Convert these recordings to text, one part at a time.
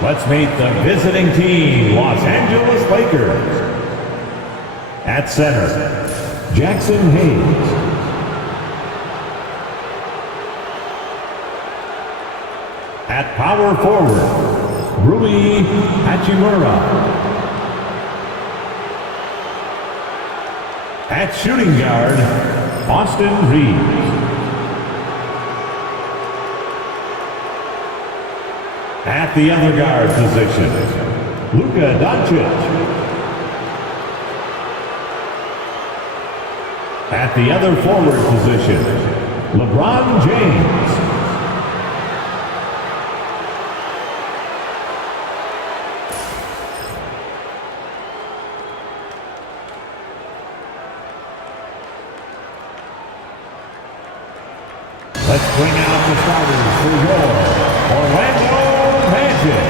Let's meet the visiting team, Los Angeles Lakers. At center, Jackson Hayes. At power forward, Rui Hachimura. At shooting guard, Austin Reeves. At the other guard position, Luka Doncic. At the other forward position, LeBron James. Let's bring out the starters for your Orlando Magic.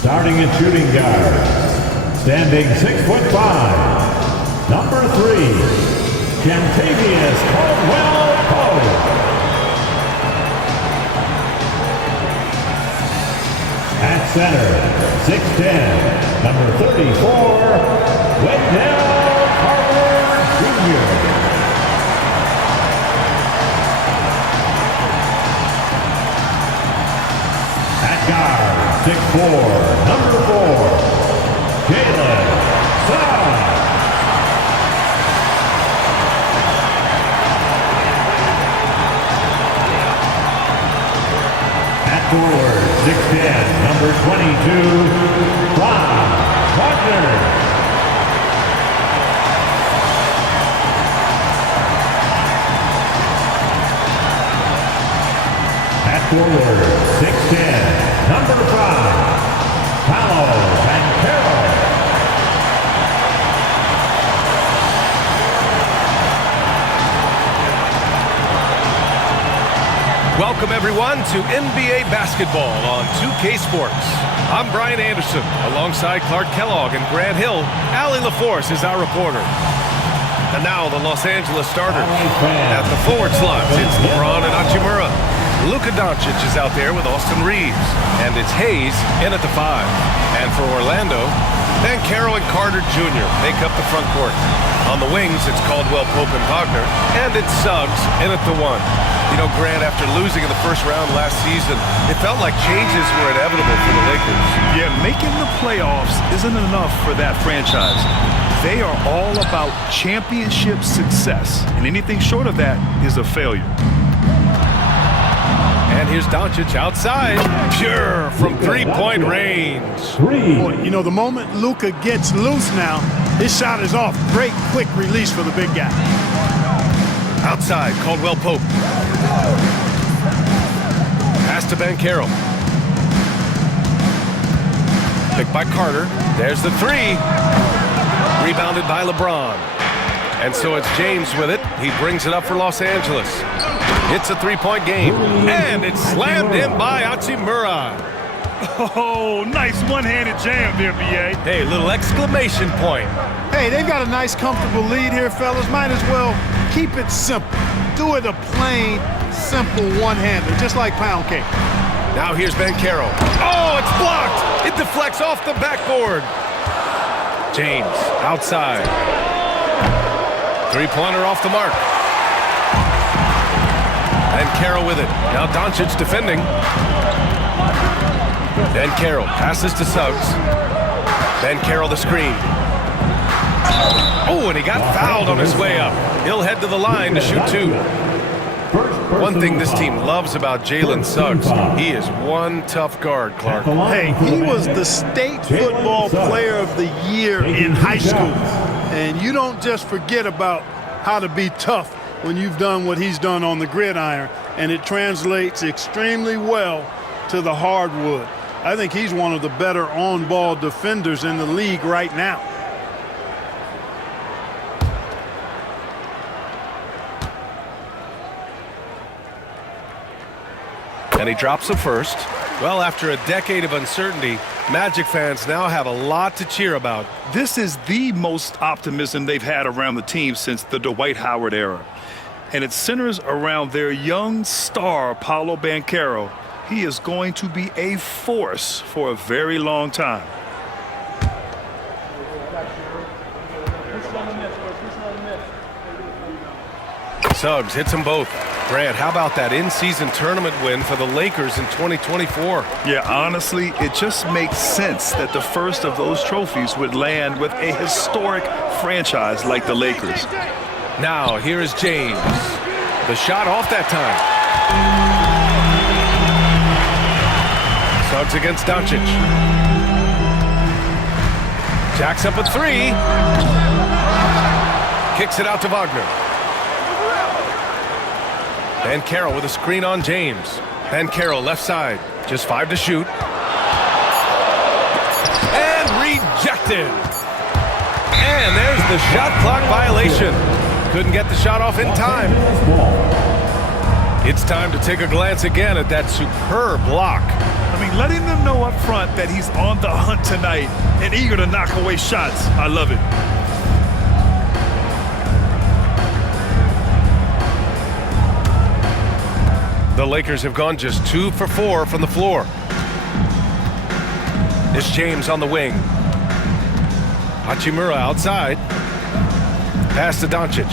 Starting at shooting guard, standing 6'5", number 3. Kentavious Caldwell-Pope. At center, 6'10", number 34, Wendell Carter Jr. At guard, 6'4", number 4, Jalen Suggs. Forward, 6'10", number 22, Ron Wagner. At forward, 6'10", number 5, Paolo Banchero. Welcome, everyone, to NBA basketball on 2K Sports. I'm Brian Anderson, alongside Clark Kellogg and Grant Hill. Allie LaForce is our reporter. And now the Los Angeles starters. At the forward slot, it's LeBron and Hachimura. Luka Doncic is out there with Austin Reeves. And it's Hayes in at the 5. And for Orlando, Banchero and Carter Jr. make up the front court. On the wings, it's Caldwell-Pope and Wagner. And it's Suggs in at the 1. You know, Grant, after losing in the first round last season, it felt like changes were inevitable for the Lakers. Yeah, making the playoffs isn't enough for that franchise. They are all about championship success, and anything short of that is a failure. And here's Doncic outside, pure from three-point range. Boy, you know, the moment Luka gets loose now, his shot is off. Great quick release for the big guy. Outside, Caldwell-Pope. Pass to Banchero. Picked by Carter. There's the 3. Rebounded by LeBron. And so it's James with it. He brings it up for Los Angeles. It's a three-point game. And it's slammed in by Hachimura. Oh, nice one-handed jam there, B.A. Hey, little exclamation point. Hey, they've got a nice, comfortable lead here, fellas. Might as well keep it simple. Do it a plain, simple one-hander, just like pound cake. Now here's Banchero. Oh, it's blocked. It deflects off the backboard. James outside. Three-pointer off the mark. Banchero with it. Now Doncic defending. Banchero passes to Suggs. Banchero the screen. Oh, and he got fouled on his way up. He'll head to the line to shoot 2. One thing this team loves about Jalen Suggs, he is one tough guard, Clark. Hey, he was the state football player of the year in high school. And you don't just forget about how to be tough when you've done what he's done on the gridiron. And it translates extremely well to the hardwood. I think he's one of the better on-ball defenders in the league right now. And he drops the first. Well, after a decade of uncertainty, Magic fans now have a lot to cheer about. This is the most optimism they've had around the team since the Dwight Howard era. And it centers around their young star, Paolo Banchero. He is going to be a force for a very long time. Suggs hits them both. Grant, how about that in-season tournament win for the Lakers in 2024? Yeah, honestly, it just makes sense that the first of those trophies would land with a historic franchise like the Lakers. Now, here is James. The shot off that time. Suggs against Doncic. Jacks up a three. Kicks it out to Wagner. Banchero with a screen on James. Banchero left side. Just 5 to shoot. And rejected. And there's the shot clock violation. Couldn't get the shot off in time. It's time to take a glance again at that superb block. I mean, letting them know up front that he's on the hunt tonight and eager to knock away shots. I love it. The Lakers have gone just 2 for 4 from the floor. It's James on the wing. Hachimura outside. Pass to Doncic.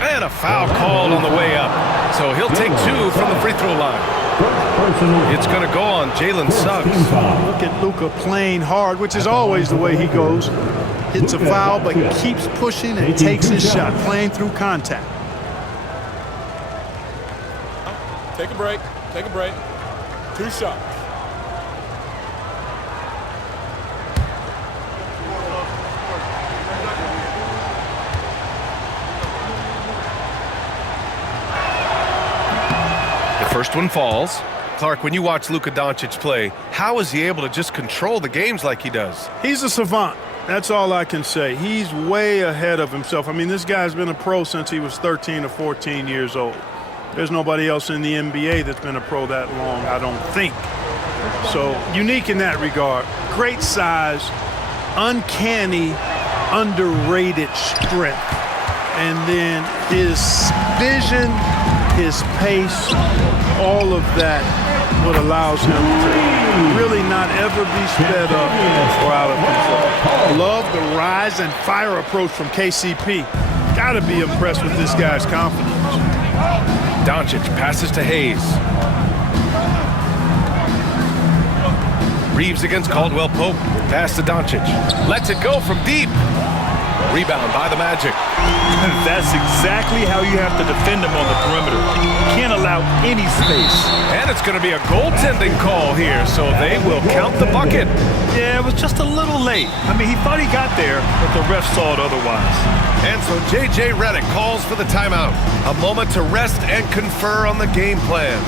And a foul called on the way up. So he'll take 2 from the free throw line. It's going to go on Jalen Suggs. Look at Luka playing hard, which is always the way he goes. Hits a foul, but keeps pushing and takes his shot, playing through contact. Take a break. Take a break. 2 shots. The first one falls. Clark, when you watch Luka Doncic play, how is he able to just control the games like he does? He's a savant. That's all I can say. He's way ahead of himself. I mean, this guy's been a pro since he was 13 or 14 years old. There's nobody else in the NBA that's been a pro that long, I don't think. So, unique in that regard. Great size, uncanny, underrated strength. And then his vision, his pace, all of that what allows him to really not ever be sped up or out of control. Love the rise and fire approach from KCP. Got to be impressed with this guy's confidence. Doncic passes to Hayes. Reeves against Caldwell Pope. Pass to Doncic. Lets it go from deep. Rebound by the Magic. That's exactly how you have to defend him on the perimeter. You can't allow any space. And it's going to be a goaltending call here, so they will count the bucket. Yeah, it was just a little late. I mean, he thought he got there, but the ref saw it otherwise. And so J.J. Redick calls for the timeout. A moment to rest and confer on the game plan.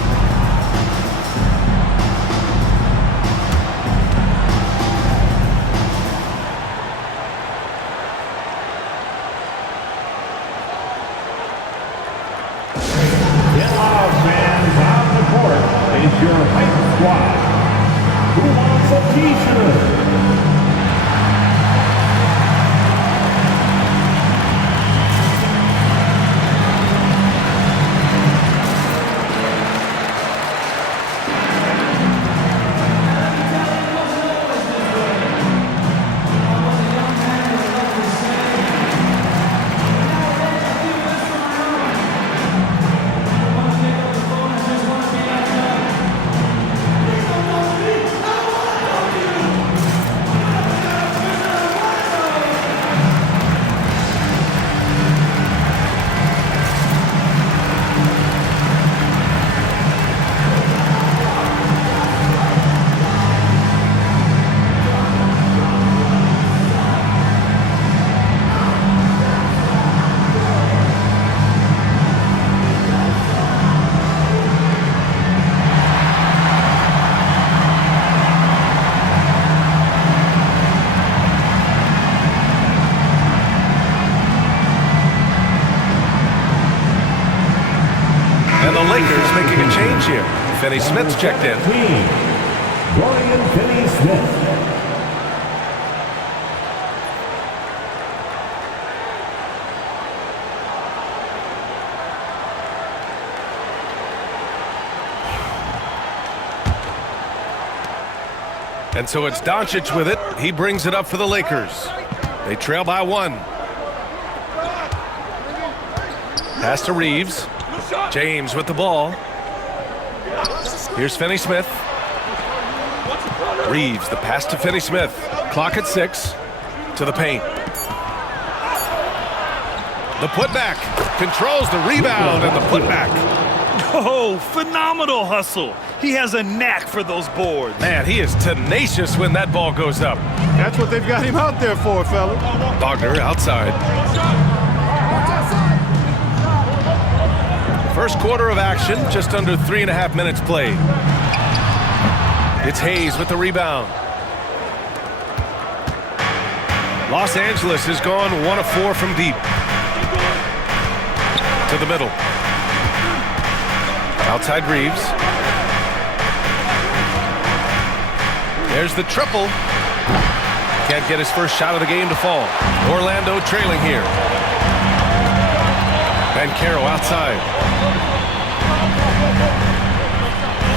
Is your hype squad. Who wants a t-shirt? Finney-Smith's checked in. Dorian Finney-Smith. And so it's Doncic with it. He brings it up for the Lakers. They trail by 1. Pass to Reeves. James with the ball. Here's Finney-Smith. Reeves, the pass to Finney-Smith. Clock at 6. To the paint. The putback. Controls the rebound and the putback. Oh, phenomenal hustle. He has a knack for those boards. Man, he is tenacious when that ball goes up. That's what they've got him out there for, fella. Wagner outside. First quarter of action, just under 3.5 minutes played. It's Hayes with the rebound. Los Angeles has gone 1 of 4 from deep. To the middle. Outside Reeves. There's the triple. Can't get his first shot of the game to fall. Orlando trailing here. Banchero outside.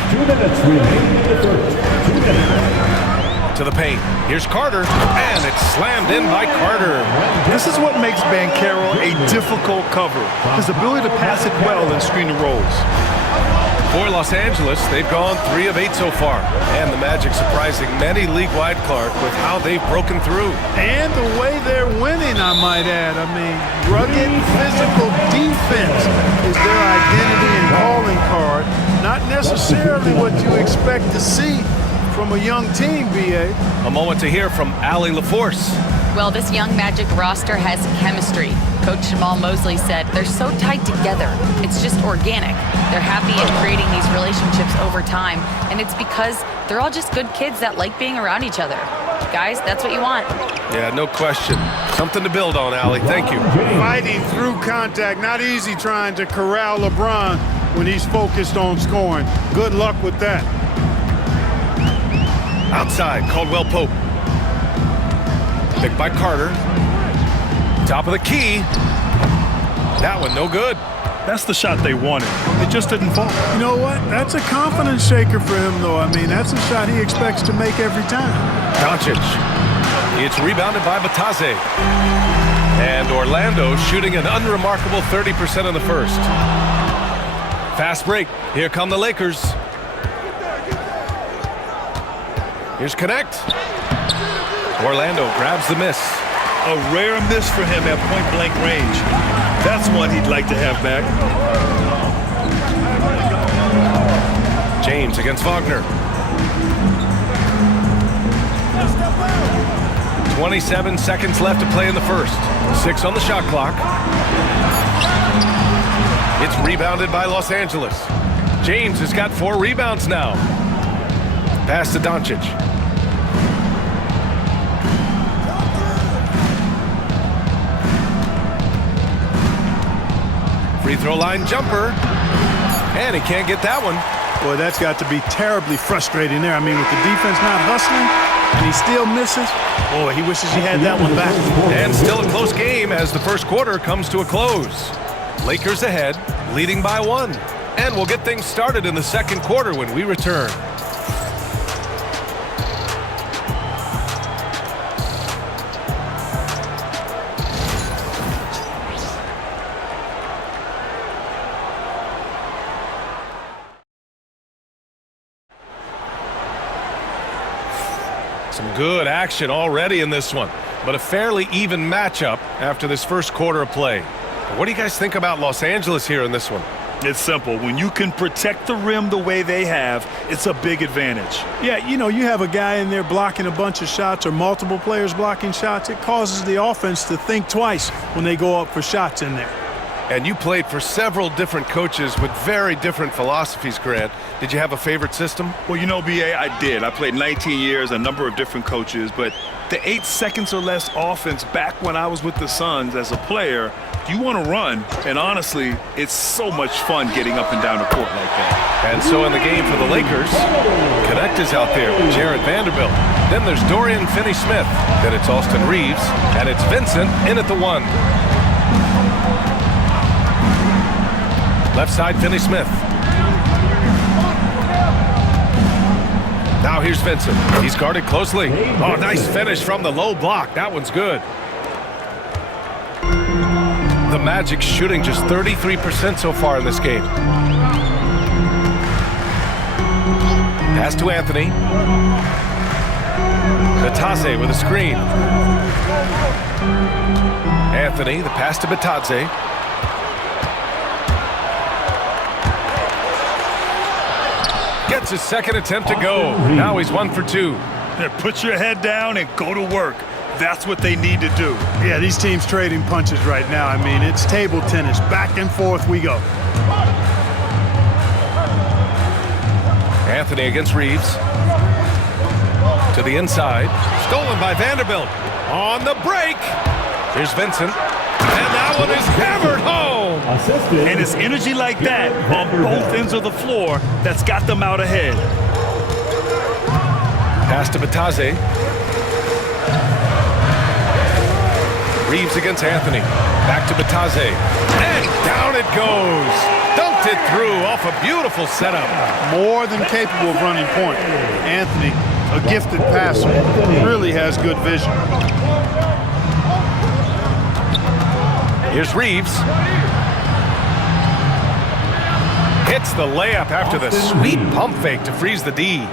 2 minutes remaining in the third. 2 minutes. To the paint. Here's Carter. And it's slammed in by Carter. This is what makes Banchero a difficult cover. His ability to pass it well in screen and rolls. For Los Angeles, they've gone 3 of 8 so far. And the Magic surprising many league-wide, Clark, with how they've broken through. And the way they're winning, I might add. I mean, rugged physical defense is their identity and calling card. Not necessarily what you expect to see from a young team, B.A. A moment to hear from Allie LaForce. Well, this young Magic roster has chemistry. Coach Jamal Mosley said they're so tight together. It's just organic. They're happy in creating these relationships over time, and it's because they're all just good kids that like being around each other. Guys, that's what you want. Yeah, no question. Something to build on, Allie. Thank you. Fighting through contact. Not easy trying to corral LeBron when he's focused on scoring. Good luck with that. Outside, Caldwell Pope. Picked by Carter. Top of the key. That one no good. That's the shot they wanted. It just didn't fall. You know what? That's a confidence shaker for him, though. I mean, that's a shot he expects to make every time. Doncic. It's rebounded by Batase. And Orlando shooting an unremarkable 30% in the first. Fast break. Here come the Lakers. Here's Connect. Orlando grabs the miss. A rare miss for him at point-blank range. That's one he'd like to have back. James against Wagner. 27 seconds left to play in the first. 6 on the shot clock. It's rebounded by Los Angeles. James has got 4 rebounds now. Pass to Doncic. Free throw line jumper. And he can't get that one. Boy, that's got to be terribly frustrating there. I mean, with the defense not hustling and he still misses. Boy, he wishes he had that one back. And still a close game as the first quarter comes to a close. Lakers ahead, leading by 1. And we'll get things started in the second quarter when we return. Some good action already in this one, but a fairly even matchup after this first quarter of play. What do you guys think about Los Angeles here in this one? It's simple. When you can protect the rim the way they have, it's a big advantage. Yeah, you know, you have a guy in there blocking a bunch of shots or multiple players blocking shots. It causes the offense to think twice when they go up for shots in there. And you played for several different coaches with very different philosophies, Grant. Did you have a favorite system? Well, you know, B.A., I did. I played 19 years, a number of different coaches, but the 8 seconds or less offense back when I was with the Suns as a player You want to run, and honestly, it's so much fun getting up and down the court like that. And so in the game for the Lakers, Connect is out there with Jared Vanderbilt. Then there's Dorian Finney-Smith. Then it's Austin Reeves. And it's Vincent in at the 1. Left side, Finney-Smith. Now here's Vincent. He's guarded closely. Oh, nice finish from the low block. That one's good. The Magic shooting just 33% so far in this game. Pass to Anthony. Batadze with a screen. Anthony, the pass to Batadze. Gets his second attempt to go. Now he's 1 for 2. Put your head down and go to work. That's what they need to do. Yeah, these teams trading punches right now. I mean, it's table tennis. Back and forth we go. Anthony against Reeves. To the inside. Stolen by Vanderbilt. On the break. Here's Vincent. And that one is hammered home. Assisted. And it's energy like that on both ends of the floor that's got them out ahead. Pass to Batadze. Reeves against Anthony. Back to Batadze. And down it goes. Dunked it through off a beautiful setup. More than capable of running point. Anthony, a gifted passer, really has good vision. Here's Reeves. Hits the layup after the sweet pump fake to freeze the D.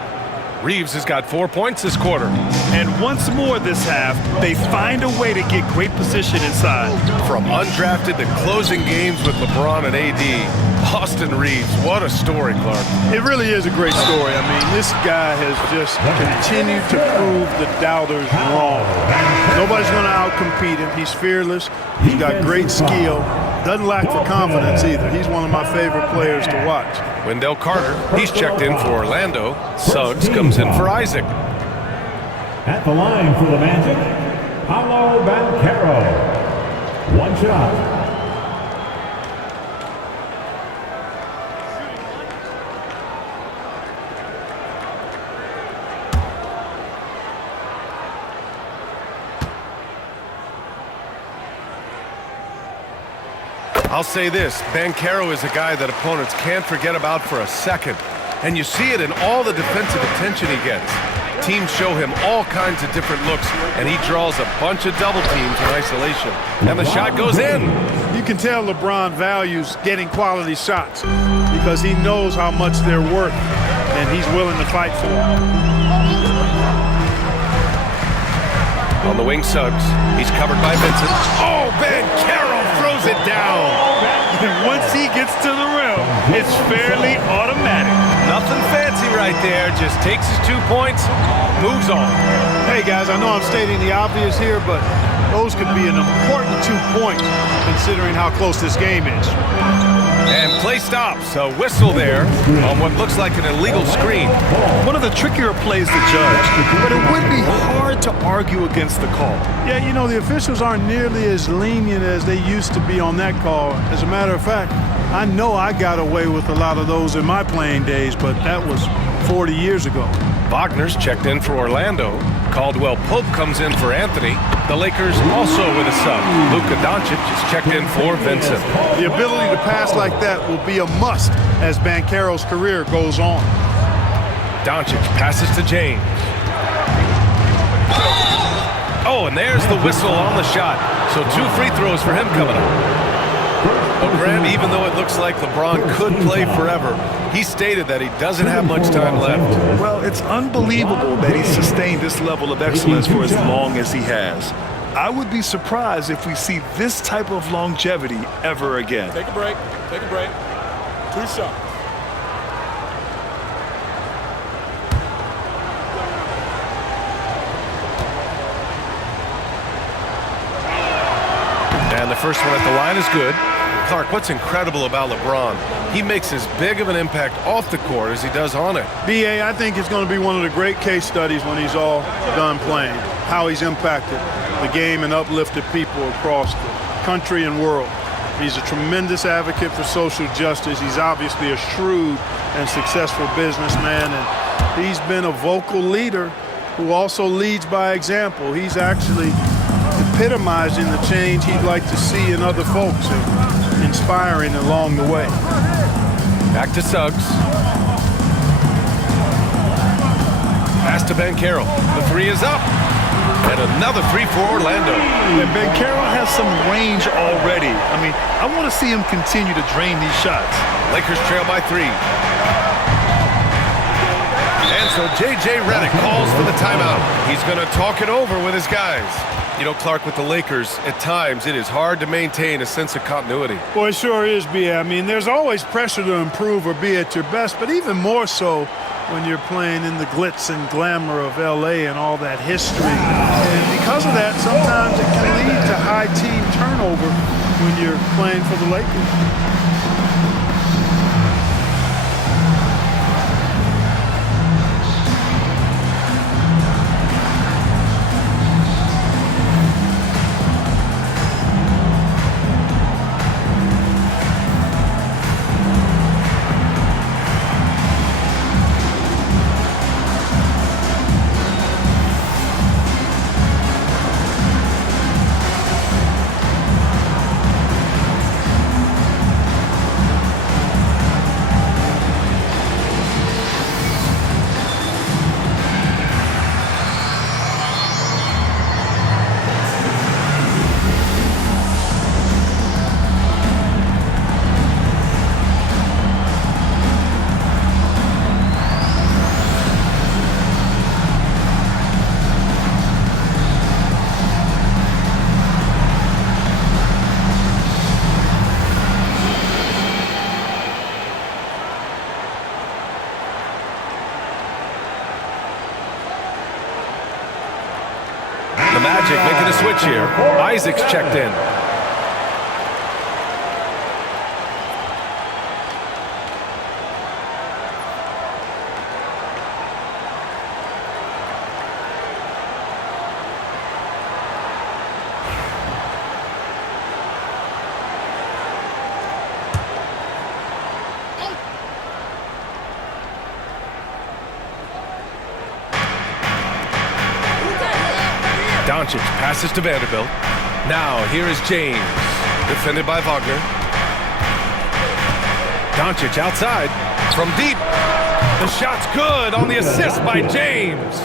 Reeves has got 4 points this quarter. And once more this half, they find a way to get great position inside. From undrafted to closing games with LeBron and AD, Austin Reeves, what a story, Clark. It really is a great story. I mean, this guy has just continued to prove the doubters wrong. Nobody's going to outcompete him. He's fearless. He's got great skill. Doesn't lack for confidence either. He's one of my favorite players to watch. Wendell Carter, he's checked in for Orlando. Suggs comes in for Isaac. At the line for the Magic, Paolo Banchero. 1 shot. I'll say this, Banchero is a guy that opponents can't forget about for a second. And you see it in all the defensive attention he gets. Teams show him all kinds of different looks, and he draws a bunch of double teams in isolation. And the shot goes in. You can tell LeBron values getting quality shots because he knows how much they're worth, and he's willing to fight for them. On the wing, Suggs. He's covered by Vincent. Oh, Banchero throws it down. And once he gets to the rim, it's fairly automatic. Nothing fancy right there. Just takes his 2 points, moves on. Hey, guys, I know I'm stating the obvious here, but those could be an important 2 points considering how close this game is. And play stops. A whistle there on what looks like an illegal screen. One of the trickier plays to judge, but it would be hard to argue against the call. Yeah, you know, the officials aren't nearly as lenient as they used to be on that call. As a matter of fact, I know I got away with a lot of those in my playing days, but that was 40 years ago. Wagner's checked in for Orlando. Caldwell Pope comes in for Anthony. The Lakers also with a sub. Luka Doncic is checked in for Vincent. The ability to pass like that will be a must as Banchero's career goes on. Doncic passes to James. Oh, and there's the whistle on the shot. So 2 free throws for him coming up. Well, Grant, even though it looks like LeBron could play forever, he stated that he doesn't have much time left. Well, it's unbelievable that he's sustained this level of excellence for as long as he has. I would be surprised if we see this type of longevity ever again. Take a break. Take a break. 2 shots. And the first one at the line is good. Clark, what's incredible about LeBron, he makes as big of an impact off the court as he does on it. B.A., I think it's going to be one of the great case studies when he's all done playing, how he's impacted the game and uplifted people across the country and world. He's a tremendous advocate for social justice. He's obviously a shrewd and successful businessman, and he's been a vocal leader who also leads by example. He's actually epitomizing the change he'd like to see in other folks and inspiring along the way. Back to Suggs. Pass to Banchero. The three is up. And another three for Orlando. And Banchero has some range already. I mean, I want to see him continue to drain these shots. Lakers trail by 3. And so J.J. Redick calls for the timeout. He's going to talk it over with his guys. You know, Clark, with the Lakers, at times it is hard to maintain a sense of continuity. Well, it sure is, B.A. I mean, there's always pressure to improve or be at your best, but even more so when you're playing in the glitz and glamour of L.A. and all that history. And because of that, sometimes it can lead to high team turnover when you're playing for the Lakers. The Magic making a switch here. Isaac's checked in. Doncic passes to Vanderbilt. Now here is James, defended by Wagner. Doncic outside from deep. The shot's good on the assist by James.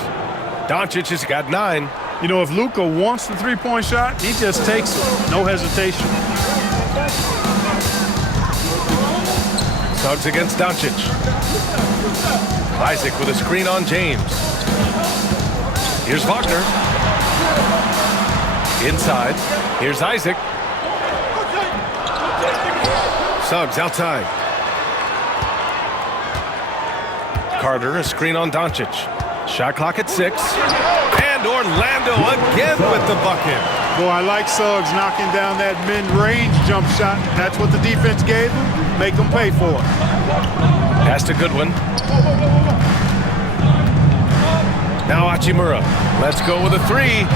Doncic has got 9. You know, if Luka wants the three-point shot, he just takes it. No hesitation. Suggs against Doncic. Isaac with a screen on James. Here's Wagner. Inside. Here's Isaac. Suggs outside. Carter, a screen on Doncic. Shot clock at 6. And Orlando again with the bucket. Boy, I like Suggs knocking down that mid-range jump shot. That's what the defense gave him. Make him pay for it. Pass to Goodwin. Now Hachimura. Let's go with a 3.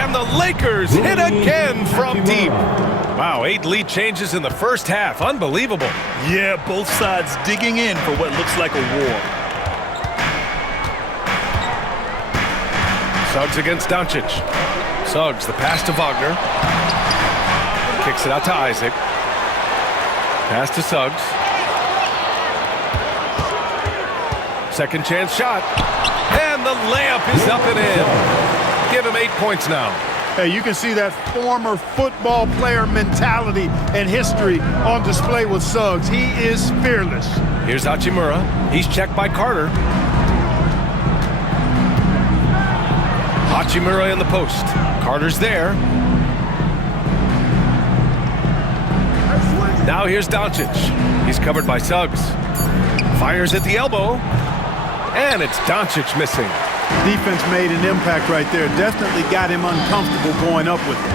And the Lakers hit again from deep. Wow, 8 lead changes in the first half. Unbelievable. Yeah, both sides digging in for what looks like a war. Suggs against Doncic. Suggs, the pass to Wagner. Kicks it out to Isaac. Pass to Suggs. Second chance shot. And the layup is up and in. Give him 8 points now. Hey, you can see that former football player mentality and history on display with Suggs. He is fearless. Here's Hachimura. He's checked by Carter. Hachimura in the post. Carter's there. Now here's Doncic. He's covered by Suggs. Fires at the elbow. And it's Doncic missing. Defense made an impact right there. Definitely got him uncomfortable going up with it.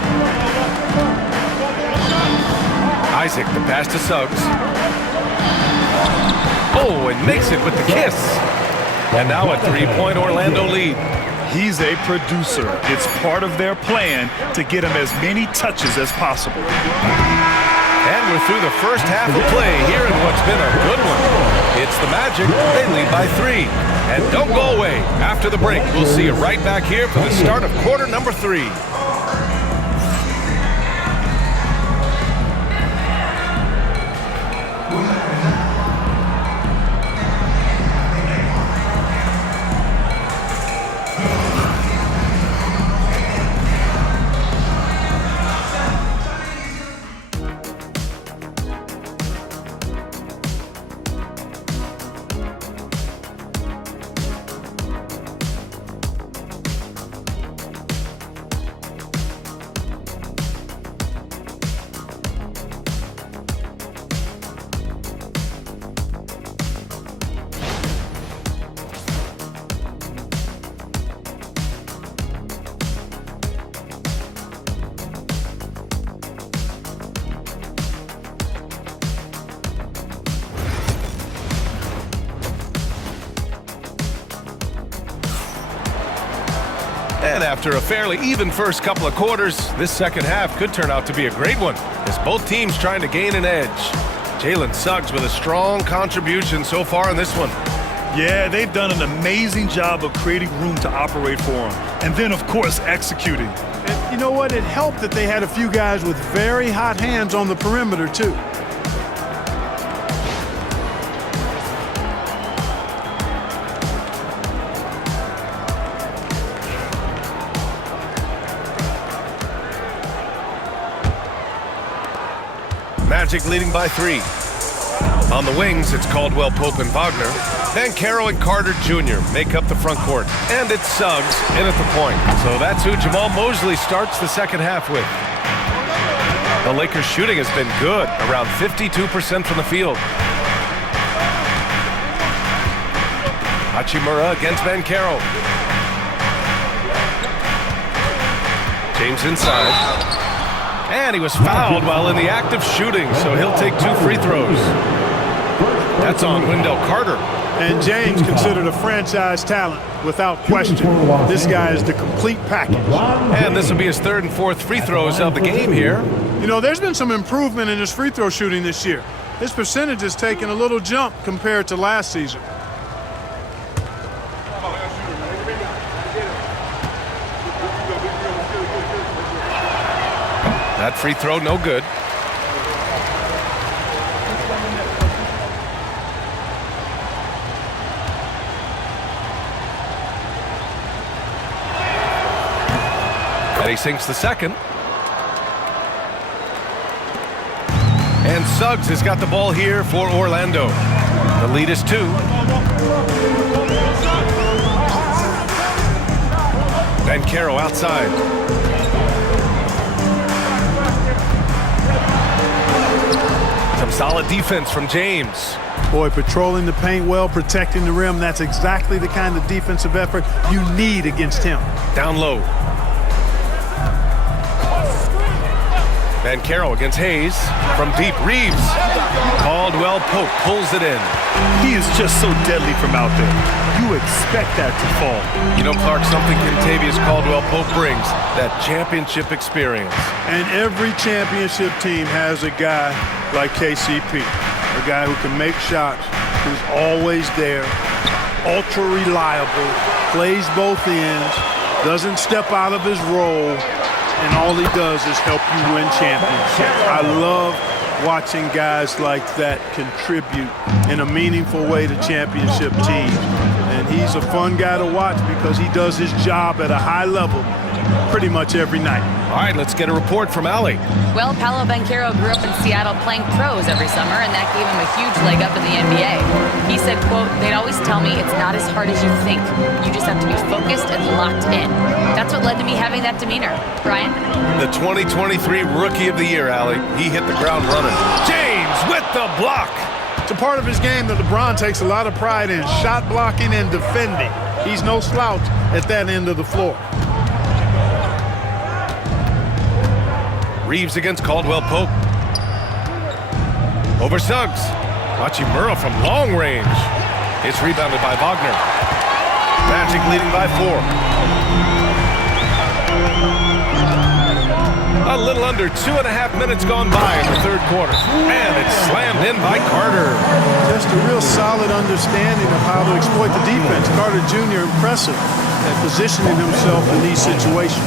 Isaac, the pass to Suggs. Oh, and makes it with the kiss. And now a 3-point Orlando lead. He's a producer. It's part of their plan to get him as many touches as possible. And we're through the first half of play here in what's been a good one. It's the Magic. They lead by 3. And don't go away. After the break, we'll see you right back here for the start of quarter number 3. And after a fairly even first couple of quarters, this second half could turn out to be a great one, as both teams trying to gain an edge. Jalen Suggs with a strong contribution so far in this one. Yeah, they've done an amazing job of creating room to operate for him. And then, of course, executing. And you know what? It helped that they had a few guys with very hot hands on the perimeter, too. Magic leading by 3. On the wings, it's Caldwell Pope and Wagner. Banchero and Carter Jr. make up the front court. And it's Suggs in at the point. So that's who Jamal Mosley starts the second half with. The Lakers' shooting has been good, around 52% from the field. Hachimura against Banchero. James inside. And he was fouled while in the act of shooting, so he'll take 2 free throws. That's on Wendell Carter. And James considered a franchise talent without question. This guy is the complete package. And this will be his 3rd and 4th free throws of the game here. You know, there's been some improvement in his free throw shooting this year. His percentage has taken a little jump compared to last season. That free throw, no good. And he sinks the second. And Suggs has got the ball here for Orlando. The lead is 2. Banchero outside. Some solid defense from James. Boy, patrolling the paint well, protecting the rim, that's exactly the kind of defensive effort you need against him. Down low. Banchero against Hayes. From deep, Reeves. Caldwell Pope pulls it in. He is just so deadly from out there. You expect that to fall. You know, Clark, something Kentavious Caldwell Pope brings, that championship experience. And every championship team has a guy like KCP, a guy who can make shots, who's always there, ultra reliable, plays both ends, doesn't step out of his role, and all he does is help you win championships. I love watching guys like that contribute in a meaningful way to championship teams. And he's a fun guy to watch because he does his job at a high level pretty much every night. All right, let's get a report from Allie. Well, Paolo Banchero grew up in Seattle playing pros every summer, and that gave him a huge leg up in the NBA. He said, quote, "They'd always tell me it's not as hard as you think. You just have to be focused and locked in." That's what led to me having that demeanor. Brian? The 2023 Rookie of the Year, Allie. He hit the ground running. James with the block. It's a part of his game that LeBron takes a lot of pride in, shot blocking and defending. He's no slouch at that end of the floor. Reeves against Caldwell Pope. Over Suggs. Hachimura from long range. It's rebounded by Wagner. Magic leading by 4. A little under 2.5 minutes gone by in the third quarter. And it's slammed in by Carter. Just a real solid understanding of how to exploit the defense. Carter Jr. impressive at positioning himself in these situations.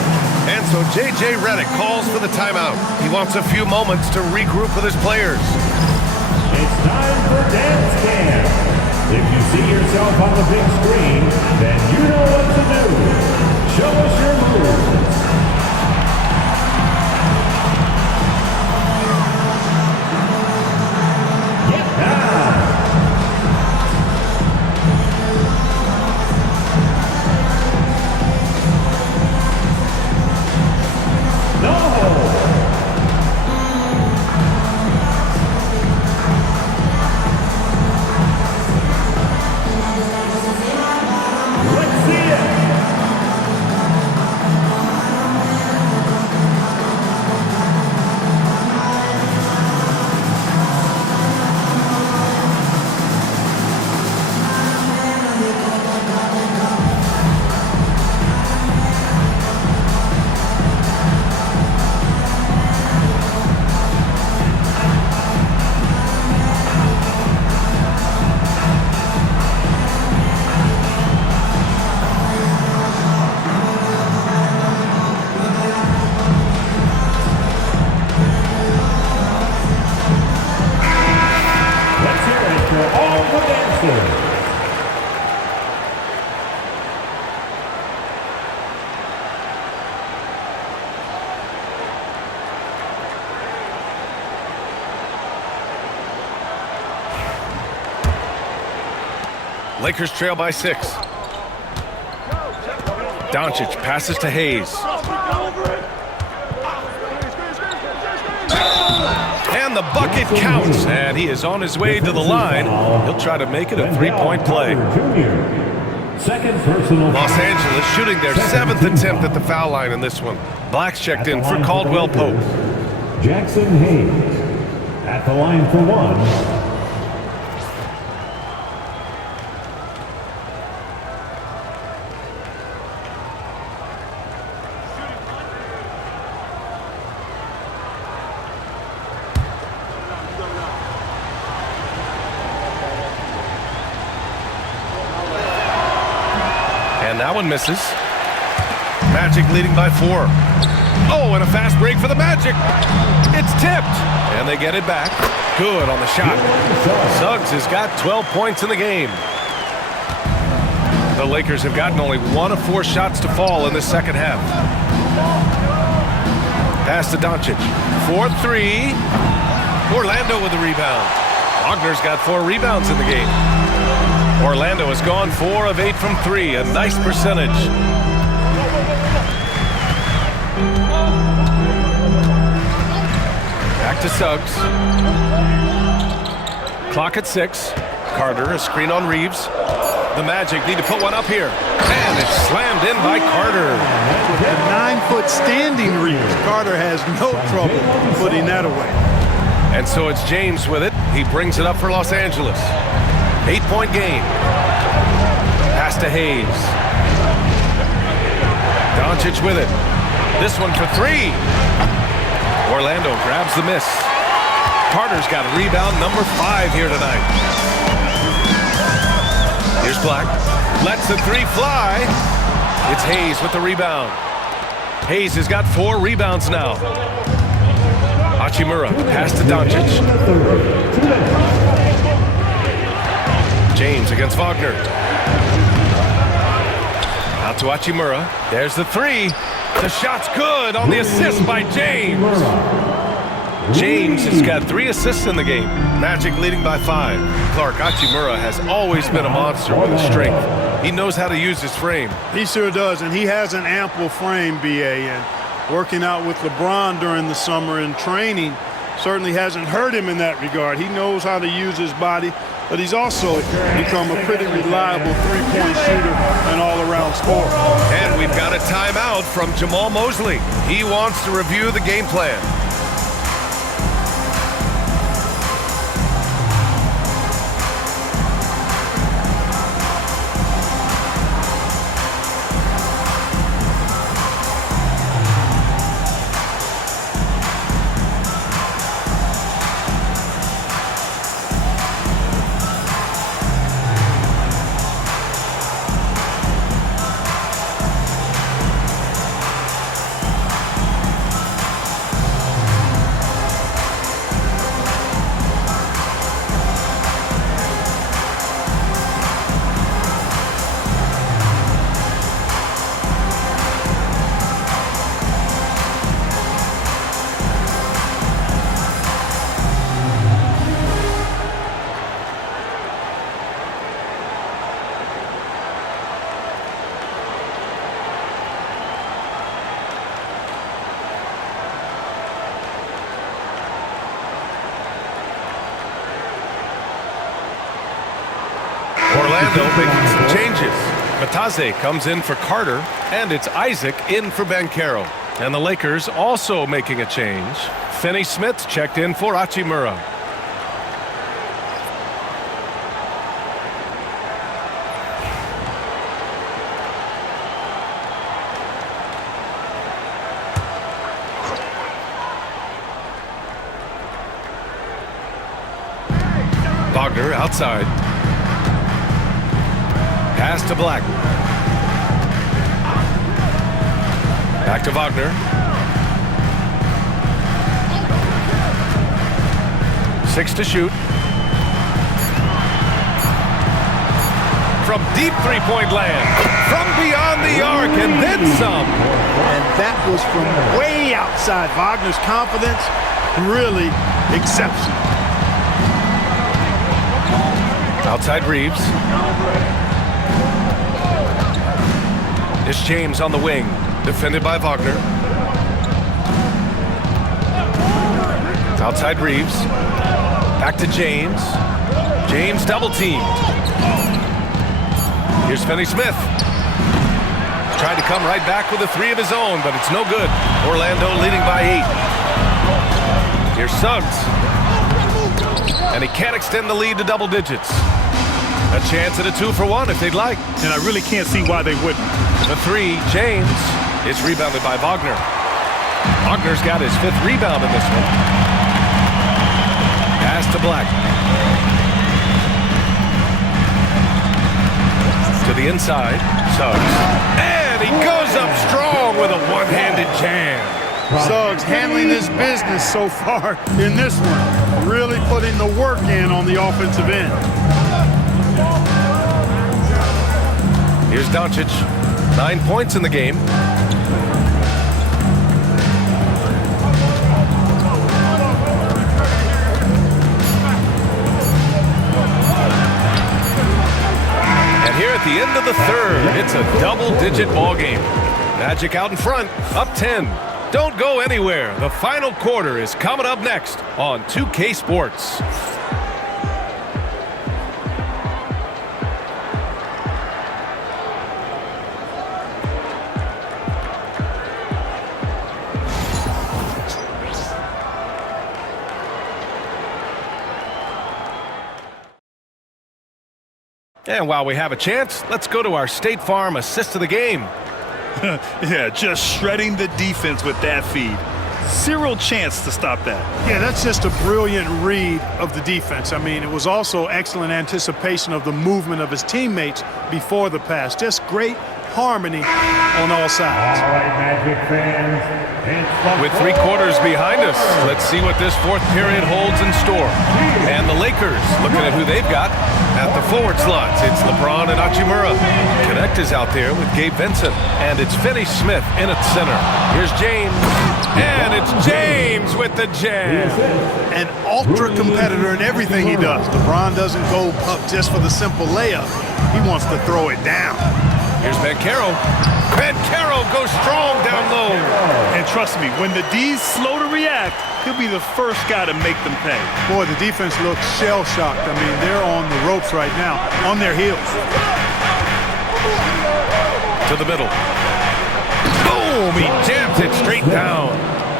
And so J.J. Redick calls for the timeout. He wants a few moments to regroup with his players. It's time for dance camp. If you see yourself on the big screen, then you know what to do. Show us your moves. Get down. No. Let's see it. Let's hear it for all the dancers. Lakers trail by 6. Doncic passes to Hayes. And the bucket counts, and he is on his way to the line. He'll try to make it a three-point play. Second personal. Los Angeles shooting their 7th attempt at the foul line in this one. Black's checked in for Caldwell Pope. Jackson Hayes at the line for one. And that one misses. Magic leading by 4. Oh, and a fast break for the Magic. It's tipped. And they get it back. Good on the shot. Suggs has got 12 points in the game. The Lakers have gotten only 1 of 4 shots to fall in the second half. Pass to Doncic. 4-3. Orlando with the rebound. Wagner's got 4 rebounds in the game. Orlando has gone 4 of 8 from 3, a nice percentage. Back to Suggs. Clock at 6. Carter, a screen on Reeves. The Magic need to put one up here. And it's slammed in by Carter. With the 9-foot standing Reeves, Carter has no trouble putting that away. And so it's James with it. He brings it up for Los Angeles. 8-point game. Pass to Hayes. Doncic with it. This one for 3. Orlando grabs the miss. Carter's got rebound number 5 here tonight. Here's Black. Lets the 3 fly. It's Hayes with the rebound. Hayes has got 4 rebounds now. Hachimura, pass to Doncic. James against Wagner. Out to Hachimura. There's the 3. The shot's good on the assist by James. James has got 3 assists in the game. Magic leading by 5. Clark, Hachimura has always been a monster with his strength. He knows how to use his frame. He sure does, and he has an ample frame, B.A., and working out with LeBron during the summer and training certainly hasn't hurt him in that regard. He knows how to use his body, but he's also become a pretty reliable three-point shooter and all-around scorer. And we've got a timeout from Jamal Mosley. He wants to review the game plan. Orlando making some changes. Mataze comes in for Carter, and it's Isaac in for Banchero. And the Lakers also making a change. Finney-Smith checked in for Hachimura. Wagner outside. Pass to Black. Back to Wagner. 6 to shoot. From deep three-point land. From beyond the arc and then some. And that was from way outside. Wagner's confidence really exceptional. Outside Reeves. It's James on the wing. Defended by Wagner. Outside Reeves. Back to James. James double teamed. Here's Finney-Smith. Tried to come right back with a 3 of his own, but it's no good. Orlando leading by 8. Here's Suggs. And he can't extend the lead to double digits. A chance at a 2-for-1 if they'd like. And I really can't see why they wouldn't. The 3, James. It's rebounded by Wagner. Wagner's got his 5th rebound in this one. Pass to Black. To the inside. Suggs. And he goes up strong with a one-handed jam. Suggs handling his business so far in this one. Really putting the work in on the offensive end. Here's Doncic. 9 points in the game. And here at the end of the third, it's a double-digit ball game. Magic out in front, up 10. Don't go anywhere. The final quarter is coming up next on 2K Sports. And while we have a chance, let's go to our State Farm assist of the game. Yeah, just shredding the defense with that feed. Zero chance to stop that. Yeah, that's just a brilliant read of the defense. I mean, it was also excellent anticipation of the movement of his teammates before the pass. Just great harmony on all sides. All right, Magic fans. With 3 quarters behind us, let's see what this 4th period holds in store. And the Lakers, looking at who they've got at the forward slots. It's LeBron and Hachimura. Connect is out there with Gabe Vincent. And it's Finney-Smith in at center. Here's James. And it's James with the jam. An ultra competitor in everything he does. LeBron doesn't go up just for the simple layup. He wants to throw it down. Here's Banchero. Banchero goes strong down low. And trust me, when the D's slow to react, he'll be the first guy to make them pay. Boy, the defense looks shell-shocked. I mean, they're on the ropes right now, on their heels. To the middle. Boom! He jams it straight down.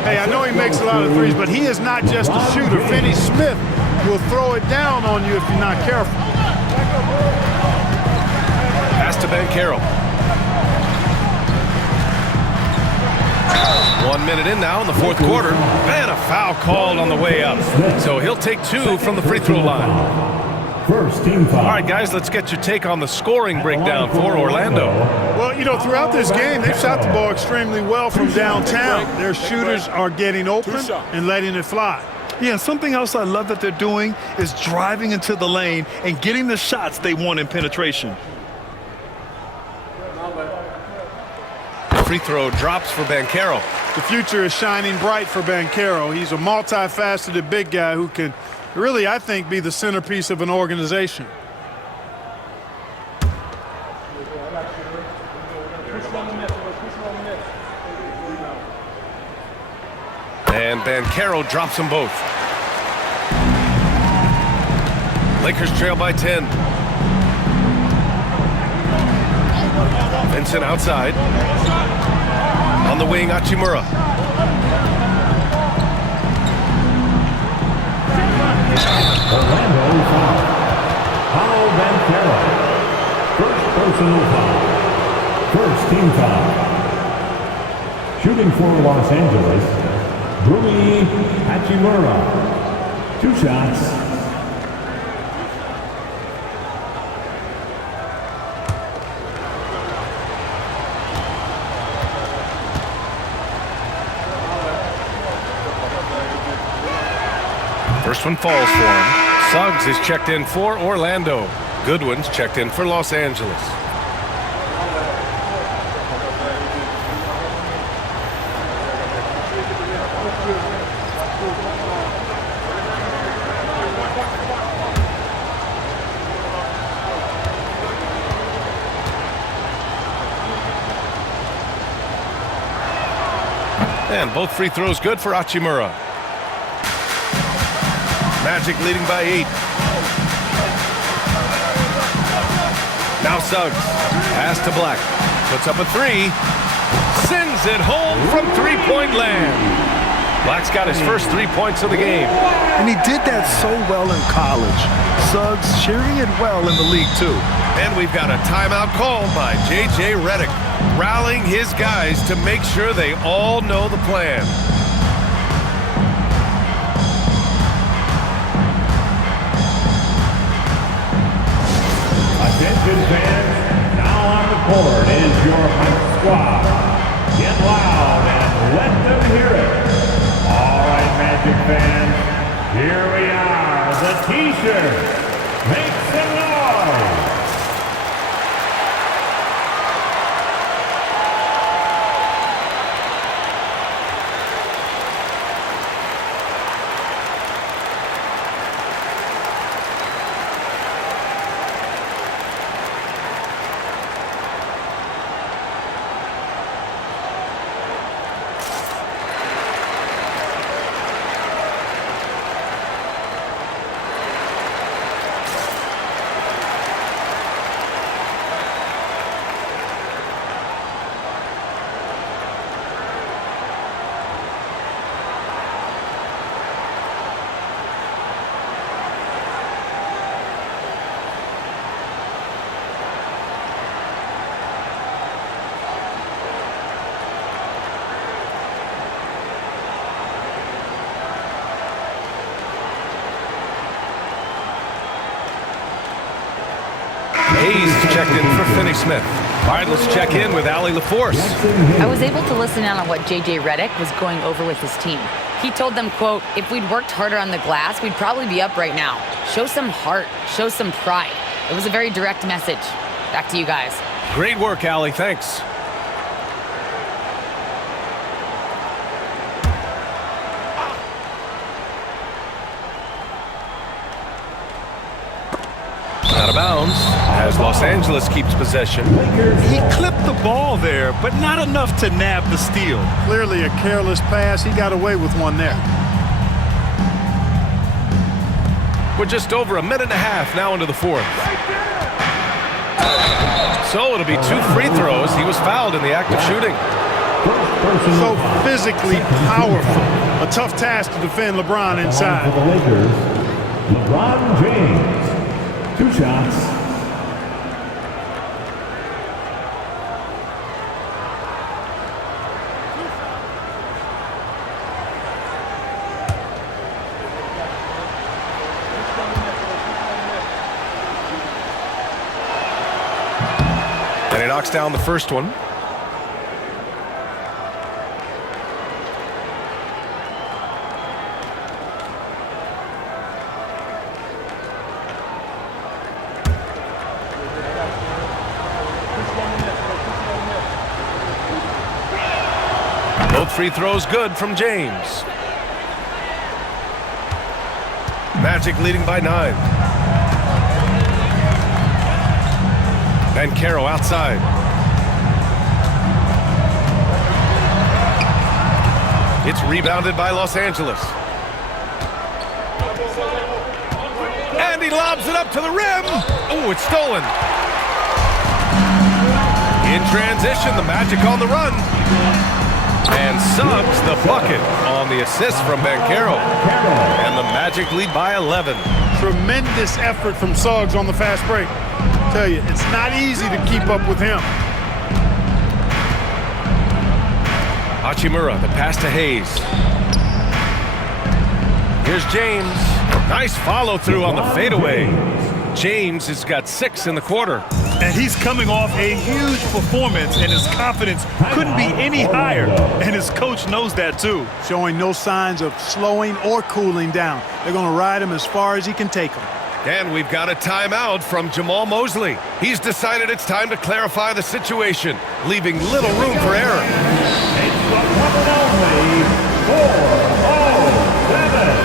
Hey, I know he makes a lot of threes, but he is not just a shooter. Finney-Smith will throw it down on you if you're not careful. Pass to Banchero. 1 minute in now in the 4th quarter. And a foul called on the way up. So he'll take 2 from the free throw line. First team foul. All right, guys, let's get your take on the scoring breakdown for Orlando. Well, you know, throughout this game, they've shot the ball extremely well from downtown. Their shooters are getting open and letting it fly. Yeah, and something else I love that they're doing is driving into the lane and getting the shots they want in penetration. Free throw drops for Banchero. The future is shining bright for Banchero. He's a multifaceted big guy who can really, I think, be the centerpiece of an organization. And Banchero drops them both. Lakers trail by 10. Vincent outside. On the wing, Hachimura. Orlando foul. Paulo Banchero. First personal foul. First team foul. Shooting for Los Angeles, Rui Hachimura. 2 shots. First one falls for him. Suggs is checked in for Orlando. Goodwin's checked in for Los Angeles. And both free throws good for Hachimura. Magic leading by 8. Now Suggs. Pass to Black. Puts up a 3. Sends it home from three-point land. Black's got his first 3 points of the game. And he did that so well in college. Suggs sharing it well in the league, too. And we've got a timeout called by J.J. Redick, rallying his guys to make sure they all know the plan. Attention fans, now on the court is your hype squad. Get loud and let them hear it. All right, Magic fans, here we are, the T-shirt. Make some noise. Hayes checked in for Finney Smith. All right, let's check in with Allie LaForce. I was able to listen in on what J.J. Redick was going over with his team. He told them, quote, if we'd worked harder on the glass, we'd probably be up right now. Show some heart. Show some pride. It was a very direct message. Back to you guys. Great work, Allie. Thanks. Out of bounds as Los Angeles keeps possession. He clipped the ball there, but not enough to nab the steal. Clearly a careless pass. He got away with one there. We're just over a minute and a half now into the fourth. So it'll be 2 free throws. He was fouled in the act of shooting. So physically powerful. A tough task to defend LeBron inside. For the Lakers, LeBron James. 2 shots. And he knocks down the first one. Both free throws good from James. Magic leading by 9. Banchero outside. It's rebounded by Los Angeles. And he lobs it up to the rim. Oh, it's stolen. In transition, the Magic on the run. And Suggs the bucket on the assist from Banchero. And the Magic lead by 11. Tremendous effort from Suggs on the fast break. I tell you, it's not easy to keep up with him. Hachimura, the pass to Hayes. Here's James. Nice follow-through on the fadeaway. James has got 6 in the quarter. And he's coming off a huge performance, and his confidence couldn't be any higher. And his coach knows that, too. Showing no signs of slowing or cooling down. They're going to ride him as far as he can take him. And we've got a timeout from Jamal Mosley. He's decided it's time to clarify the situation, leaving little room for error. It's the one and only 4-0-7.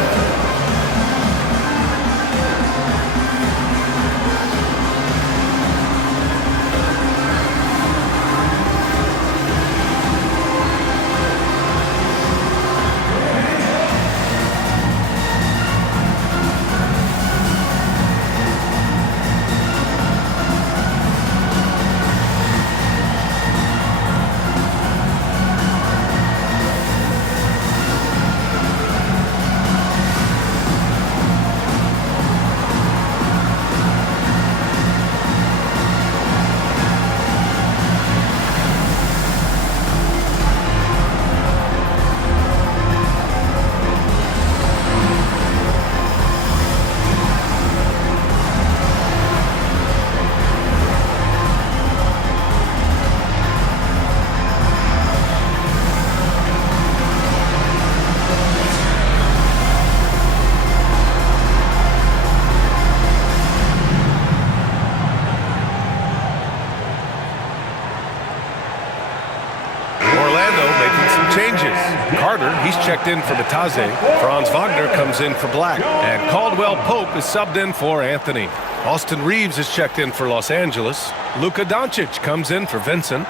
He's checked in for Bataze. Franz Wagner comes in for Black. And Caldwell Pope is subbed in for Anthony. Austin Reeves is checked in for Los Angeles. Luka Doncic comes in for Vincent.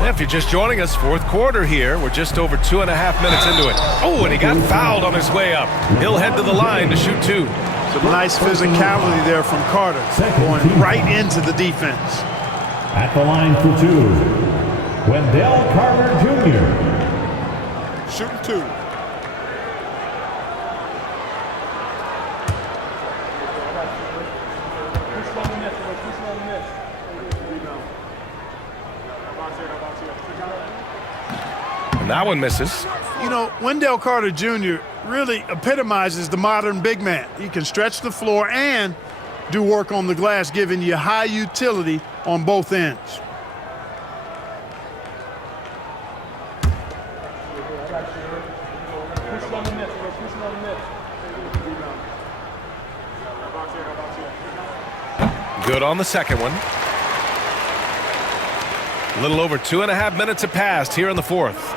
If you're just joining us, fourth quarter here. We're just over 2.5 minutes into it. Oh, and he got fouled on his way up. He'll head to the line to shoot 2. Some nice physicality there from Carter, going right into the defense. At the line for 2, Wendell Carter Jr. Shooting 2. And that one misses. You know, Wendell Carter Jr. really epitomizes the modern big man. He can stretch the floor and do work on the glass, giving you high utility on both ends. Good on the second one. A little over 2.5 minutes have passed here in the fourth.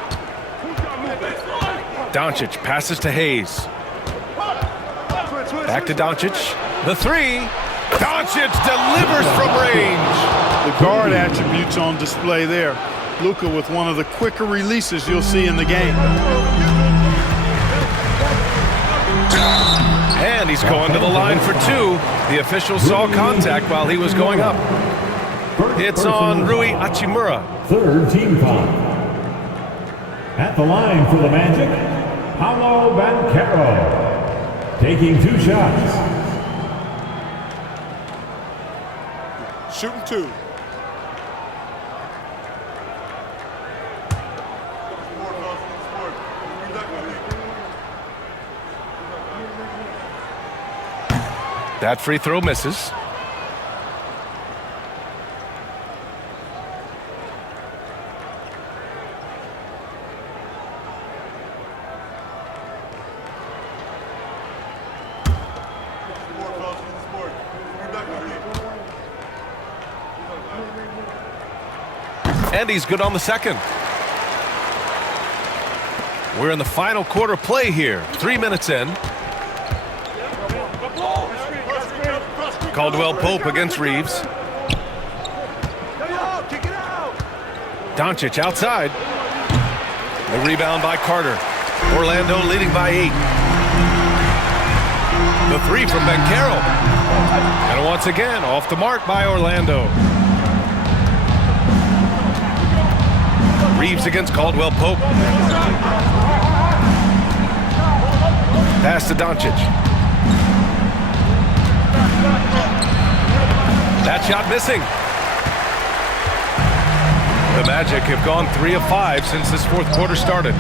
Doncic passes to Hayes. Back to Doncic. The 3. Doncic delivers from range. The guard attributes on display there. Luka with one of the quicker releases you'll see in the game. And he's going to the line for 2. The official saw contact while he was going up. It's on Rui Hachimura. Third team foul. At the line for the Magic, Paolo Banchero, taking 2 shots. Shooting 2. That free throw misses. And he's good on the second. We're in the final quarter play here. 3 minutes in. Caldwell Pope against Reeves. Doncic outside. The rebound by Carter. Orlando leading by 8. The three from Banchero. And once again, off the mark by Orlando. Reeves against Caldwell Pope. Pass to Doncic. That shot missing. The Magic have gone 3 of 5 since this fourth quarter started.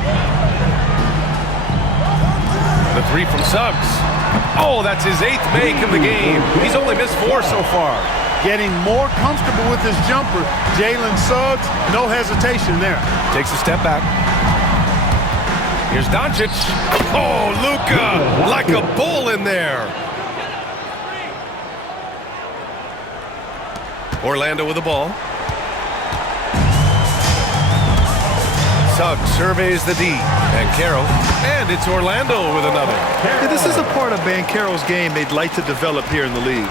The three from Suggs. Oh, that's his 8th make of the game. He's only missed 4 so far. Getting more comfortable with his jumper. Jalen Suggs, no hesitation there. Takes a step back. Here's Doncic. Oh, Luka, like a bull in there. Orlando with the ball. Suggs surveys the D. Banchero. And it's Orlando with another. Yeah, this is a part of Banchero's game they'd like to develop here in the league.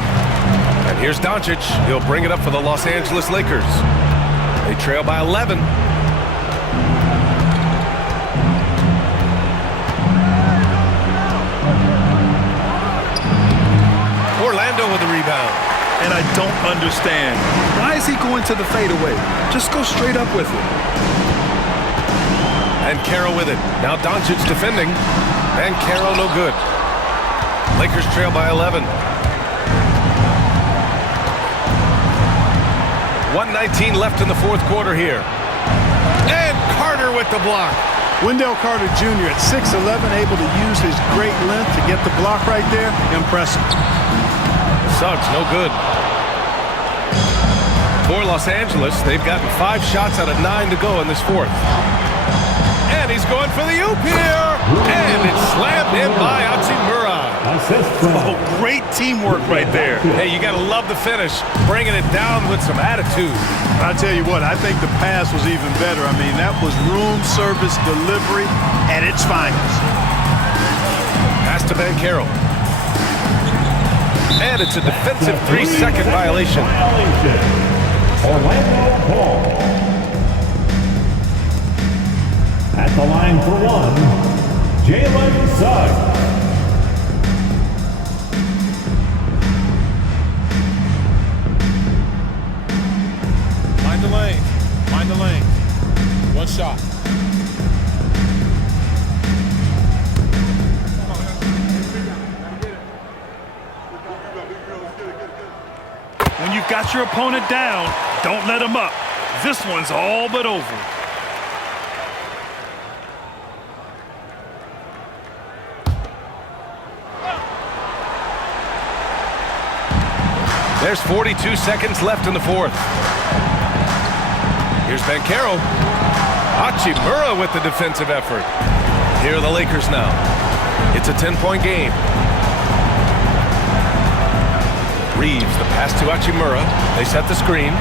And here's Doncic. He'll bring it up for the Los Angeles Lakers. They trail by 11. Orlando with the rebound. And I don't understand. Why is he going to the fadeaway? Just go straight up with it. And Banchero with it. Now Doncic defending. Banchero no good. Lakers trail by 11. 1:19 left in the fourth quarter here. And Carter with the block. Wendell Carter Jr. at 6'11", able to use his great length to get the block right there. Impressive. Suggs no good. For Los Angeles, they've gotten 5 shots out of 9 to go in this fourth. And he's going for the oop here. And it's slammed in by Hachimura. Oh, great teamwork right there. Hey, you got to love the finish. Bringing it down with some attitude. I tell you what, I think the pass was even better. I mean, that was room service delivery at its finest. Pass to Banchero. And it's a defensive 3-second violation. Orlando Ball. At the line for one, Jalen Suggs. Mind the lane. Mind the lane. One shot. When you've got your opponent down, don't let him up. This one's all but over. There's 42 seconds left in the fourth. Here's Banchero. Hachimura with the defensive effort. Here are the Lakers now. It's a 10-point game. Reeves, the pass to Hachimura. They set the screen.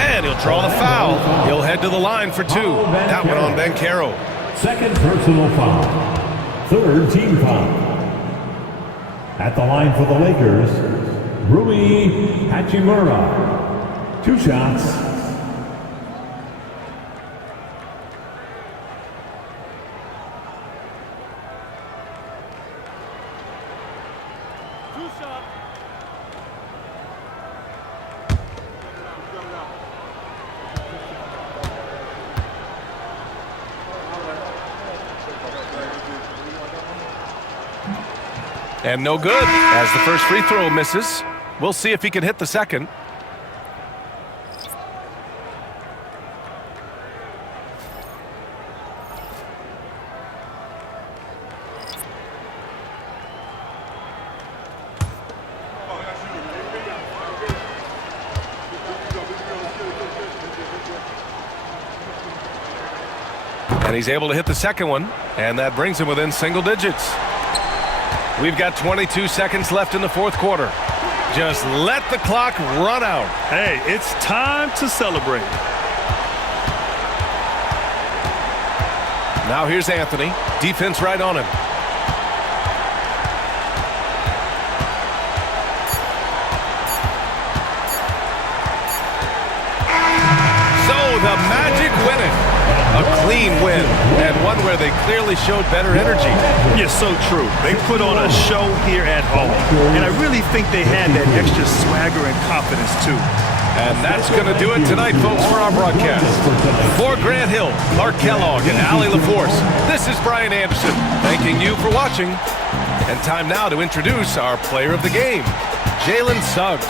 And he'll draw the foul. He'll head to the line for 2. That one on Banchero. Second personal foul. Third team foul. At the line for the Lakers, Rui Hachimura. 2 shots. And no good, as the first free throw misses. We'll see if he can hit the second. And he's able to hit the second one, and that brings him within single digits. We've got 22 seconds left in the fourth quarter. Just let the clock run out. Hey, it's time to celebrate. Now here's Anthony. Defense right on him. So the Magic clean win, and one where they clearly showed better energy. Yeah, so true. They put on a show here at home, and I really think they had that extra swagger and confidence too. And that's going to do it tonight, folks, for our broadcast. For Grant Hill, Clark Kellogg, and Allie LaForce, this is Brian Anderson, thanking you for watching. And time now to introduce our player of the game, Jalen Suggs.